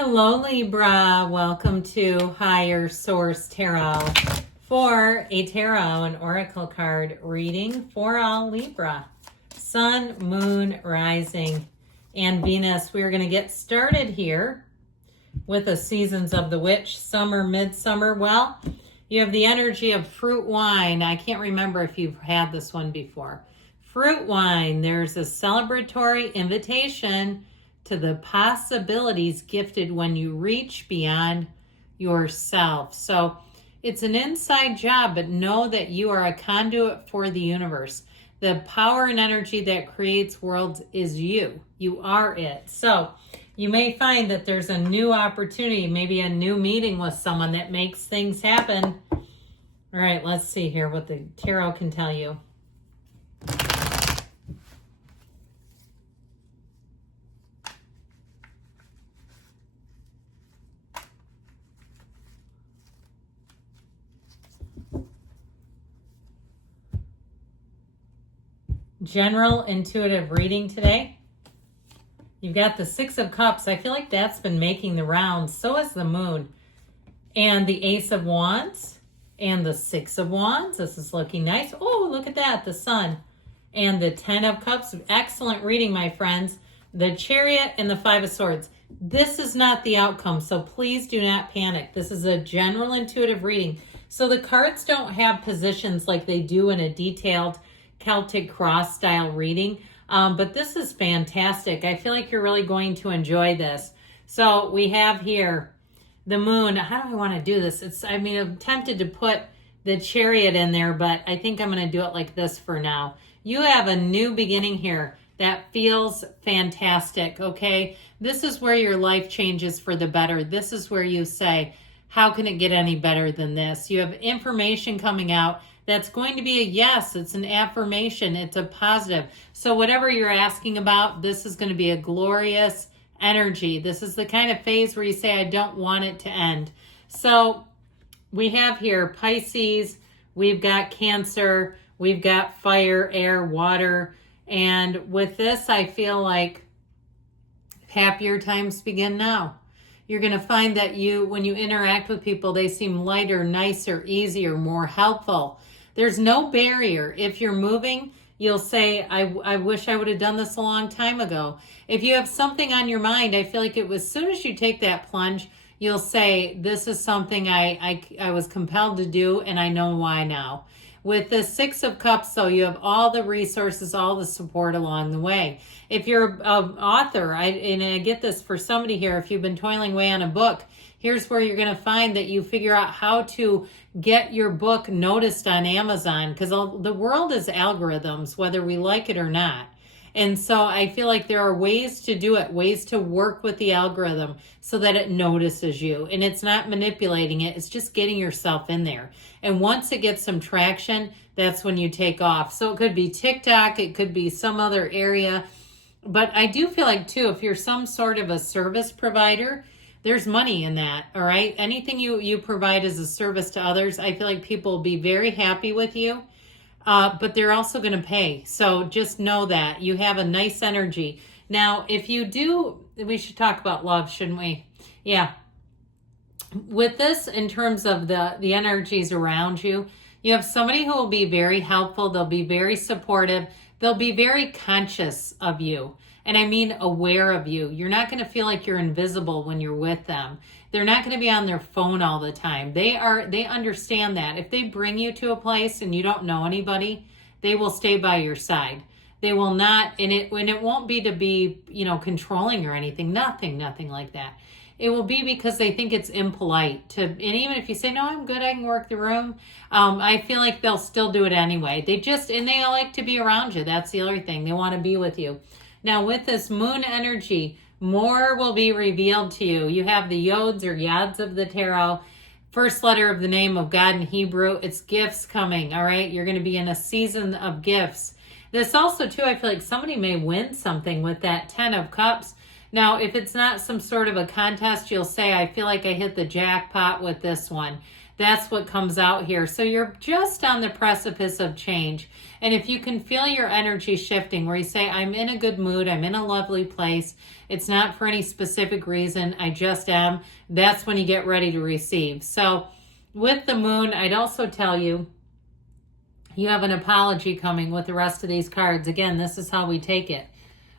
Hello, Libra. Welcome to Higher Source Tarot for a tarot and oracle card reading for all Libra. Sun, Moon, Rising, and Venus. We're going to get started here with the seasons of the witch, summer, midsummer. Well, you have the energy of fruit wine. I can't remember if you've had this one before. Fruit wine. There's a celebratory invitation to the possibilities gifted when you reach beyond yourself. So it's an inside job, but know that you are a conduit for the universe. The power and energy that creates worlds is you. You are it. So you may find that there's a new opportunity, maybe a new meeting with someone that makes things happen. All right, let's see here what the tarot can tell you. General intuitive reading today. You've got the Six of Cups. I feel like that's been making the rounds. So has the Moon. And the Ace of Wands. And the Six of Wands. This is looking nice. Oh, look at that. The Sun. And the Ten of Cups. Excellent reading, my friends. The Chariot and the Five of Swords. This is not the outcome, so please do not panic. This is a general intuitive reading. So the cards don't have positions like they do in a detailed Celtic cross style reading, but this is fantastic. I feel like you're really going to enjoy this. So we have here the Moon. How do I want to do this? I'm tempted to put the Chariot in there, but I think I'm going to do it like this for now. You have a new beginning here that feels fantastic, okay? This is where your life changes for the better. This is where you say, how can it get any better than this? You have information coming out that's going to be a yes. It's an affirmation. It's a positive. So whatever you're asking about, this is going to be a glorious energy. This is the kind of phase where you say, I don't want it to end. So we have here Pisces, we've got Cancer, we've got fire, air, water. And with this, I feel like happier times begin now. You're going to find that when you interact with people, they seem lighter, nicer, easier, more helpful. There's no barrier. If you're moving, you'll say, I wish I would have done this a long time ago. If you have something on your mind, I feel like as soon as you take that plunge, you'll say, this is something I was compelled to do, and I know why now. With the Six of Cups, though, you have all the resources, all the support along the way. If you're an author, and I get this for somebody here, if you've been toiling away on a book, here's where you're going to find that you figure out how to get your book noticed on Amazon, because the world is algorithms, whether we like it or not. And so I feel like there are ways to do it, ways to work with the algorithm so that it notices you. And it's not manipulating it, it's just getting yourself in there. And once it gets some traction, that's when you take off. So it could be TikTok, it could be some other area. But I do feel like, too, if you're some sort of a service provider, there's money in that, all right? Anything you provide as a service to others, I feel like people will be very happy with you. But they're also going to pay. So just know that. You have a nice energy. Now, if you do, we should talk about love, shouldn't we? Yeah. With this, in terms of the energies around you, you have somebody who will be very helpful. They'll be very supportive. They'll be very conscious of you. And I mean aware of you. You're not going to feel like you're invisible when you're with them. They're not going to be on their phone all the time. They understand that. If they bring you to a place and you don't know anybody, they will stay by your side. They will not, and it won't be to be, controlling or anything. Nothing like that. It will be because they think it's impolite to, and even if you say, no, I'm good, I can work the room. I feel like they'll still do it anyway. And they all like to be around you. That's the other thing. They want to be with you. Now, with this Moon energy, more will be revealed to you. You have the Yods or Yads of the tarot. First letter of the name of God in Hebrew. It's gifts coming, all right? You're going to be in a season of gifts. This also, too, I feel like somebody may win something with that Ten of Cups. Now, if it's not some sort of a contest, you'll say, I feel like I hit the jackpot with this one. That's what comes out here. So you're just on the precipice of change. And if you can feel your energy shifting, where you say, I'm in a good mood, I'm in a lovely place, it's not for any specific reason, I just am, that's when you get ready to receive. So with the moon, I'd also tell you, you have an apology coming with the rest of these cards. Again, this is how we take it.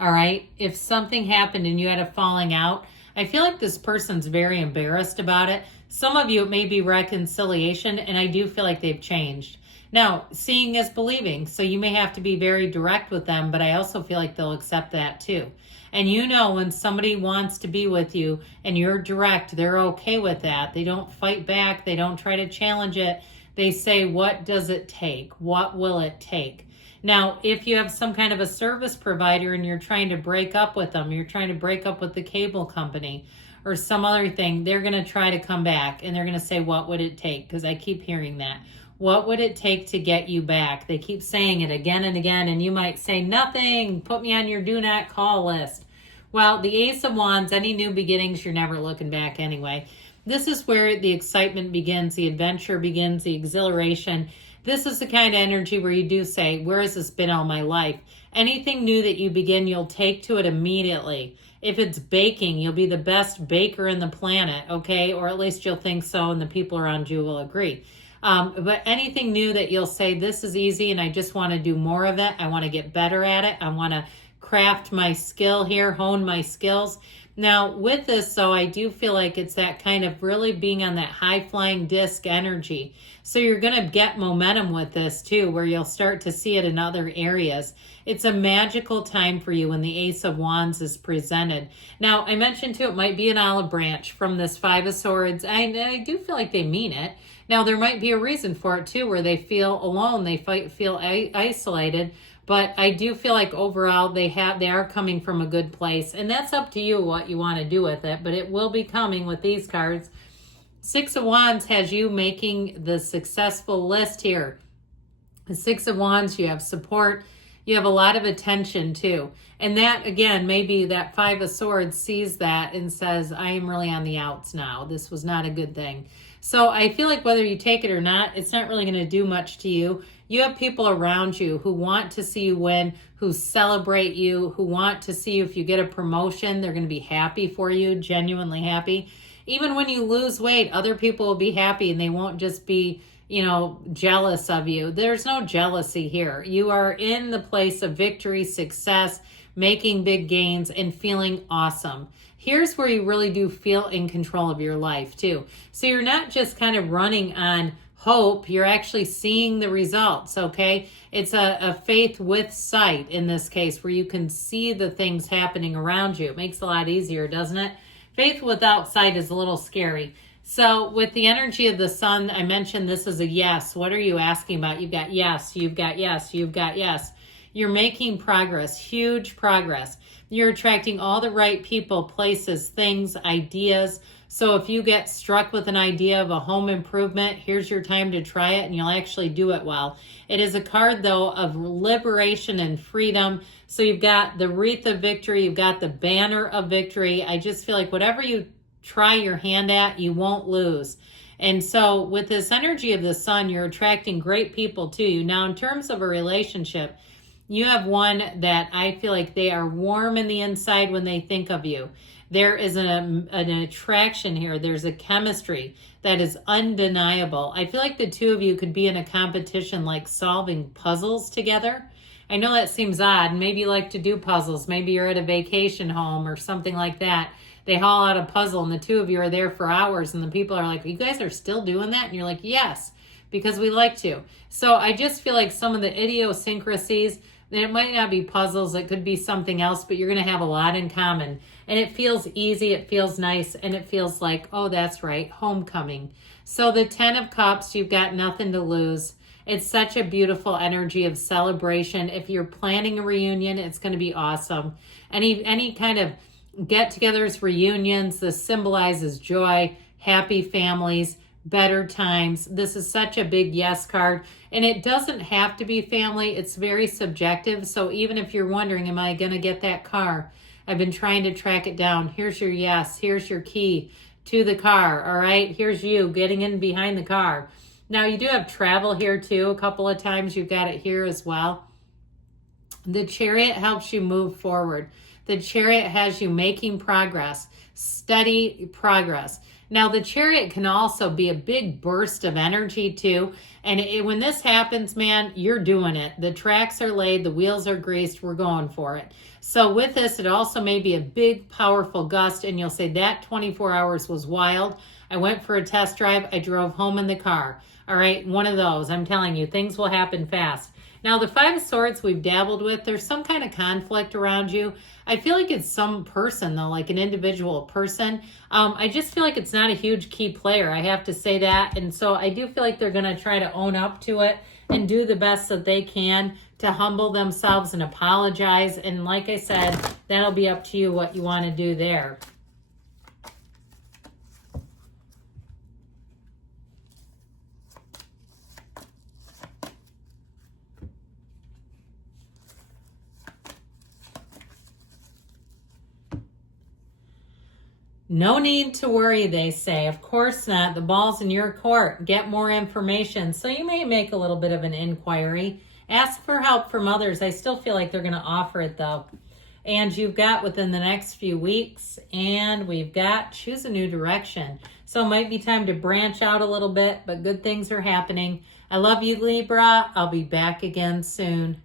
All right. If something happened and you had a falling out, I feel like this person's very embarrassed about it. Some of you, it may be reconciliation, and I do feel like they've changed. Now, seeing is believing, so you may have to be very direct with them, but I also feel like they'll accept that too. And you know, when somebody wants to be with you and you're direct, they're okay with that. They don't fight back. They don't try to challenge it. They say, what does it take? What will it take? Now, if you have some kind of a service provider and you're trying to break up with them, you're trying to break up with the cable company or some other thing, they're going to try to come back and they're going to say, what would it take? Because I keep hearing that. What would it take to get you back? They keep saying it again and again, and you might say, nothing, put me on your do not call list. Well, the Ace of Wands, any new beginnings, you're never looking back anyway. This is where the excitement begins, the adventure begins, the exhilaration. This is the kind of energy where you do say, where has this been all my life? Anything new that you begin, you'll take to it immediately. If it's baking, you'll be the best baker in the planet, okay? Or at least you'll think so, and the people around you will agree. But anything new that you'll say, this is easy and I just want to do more of it. I want to get better at it. I want to craft my skill here, hone my skills. Now, with this, though, I do feel like it's that kind of really being on that high-flying disc energy. So you're going to get momentum with this, too, where you'll start to see it in other areas. It's a magical time for you when the Ace of Wands is presented. Now, I mentioned, too, it might be an olive branch from this Five of Swords. I do feel like they mean it. Now, there might be a reason for it, too, where they feel alone, they feel isolated. But I do feel like overall they are coming from a good place. And that's up to you what you want to do with it. But it will be coming with these cards. Six of Wands has you making the successful list here. The Six of Wands, you have support. You have a lot of attention too. And that, again, maybe that Five of Swords sees that and says, I am really on the outs now. This was not a good thing. So I feel like whether you take it or not, it's not really going to do much to you. You have people around you who want to see you win, who celebrate you, who want to see you. If you get a promotion, they're going to be happy for you, genuinely happy. Even when you lose weight, other people will be happy and they won't just be, jealous of you. There's no jealousy here. You are in the place of victory, success, making big gains, and feeling awesome. Here's where you really do feel in control of your life too. So you're not just kind of running on hope, you're actually seeing the results, okay? It's a faith with sight in this case, where you can see the things happening around you. It makes it a lot easier, doesn't it? Faith without sight is a little scary. So with the energy of the sun, I mentioned this is a yes. What are you asking about? You've got yes, you've got yes, you've got yes. You're making progress, huge progress. You're attracting all the right people, places, things, ideas. So if you get struck with an idea of a home improvement, here's your time to try it and you'll actually do it well. It is a card, though, of liberation and freedom. So you've got the wreath of victory, you've got the banner of victory. I just feel like whatever you try your hand at, you won't lose. And so with this energy of the sun, you're attracting great people to you. Now, in terms of a relationship, you have one that I feel like they are warm in the inside when they think of you. There is an attraction here. There's a chemistry that is undeniable. I feel like the two of you could be in a competition like solving puzzles together. I know that seems odd. Maybe you like to do puzzles. Maybe you're at a vacation home or something like that. They haul out a puzzle and the two of you are there for hours and the people are like, you guys are still doing that? And you're like, yes, because we like to. So I just feel like some of the idiosyncrasies, it might not be puzzles, it could be something else, but you're going to have a lot in common. And it feels easy, it feels nice, and it feels like, oh, that's right, homecoming. So the 10 of Cups, you've got nothing to lose. It's such a beautiful energy of celebration. If you're planning a reunion, it's going to be awesome. Any kind of get-togethers, reunions, this symbolizes joy, happy families, better times. This is such a big yes card. And it doesn't have to be family. It's very subjective. So even if you're wondering, am I going to get that car? I've been trying to track it down. Here's your yes. Here's your key to the car. All right, here's you getting in behind the car. Now you do have travel here too. A couple of times you've got it here as well. The Chariot helps you move forward. The Chariot has you making progress, steady progress. Now, the Chariot can also be a big burst of energy too. And when this happens, man, you're doing it. The tracks are laid, the wheels are greased, we're going for it. So with this, it also may be a big, powerful gust, and you'll say, that 24 hours was wild. I went for a test drive. I drove home in the car. All right, one of those. I'm telling you, things will happen fast. Now, the Five of Swords we've dabbled with, there's some kind of conflict around you. I feel like it's some person, though, like an individual person. I just feel like it's not a huge key player. I have to say that. And so I do feel like they're going to try to own up to it and do the best that they can to humble themselves and apologize. And like I said, that'll be up to you what you want to do there. No need to worry, they say. Of course not. The ball's in your court. Get more information. So you may make a little bit of an inquiry. Ask for help from others. I still feel like they're going to offer it, though. And you've got within the next few weeks, and we've got choose a new direction. So it might be time to branch out a little bit, but good things are happening. I love you, Libra. I'll be back again soon.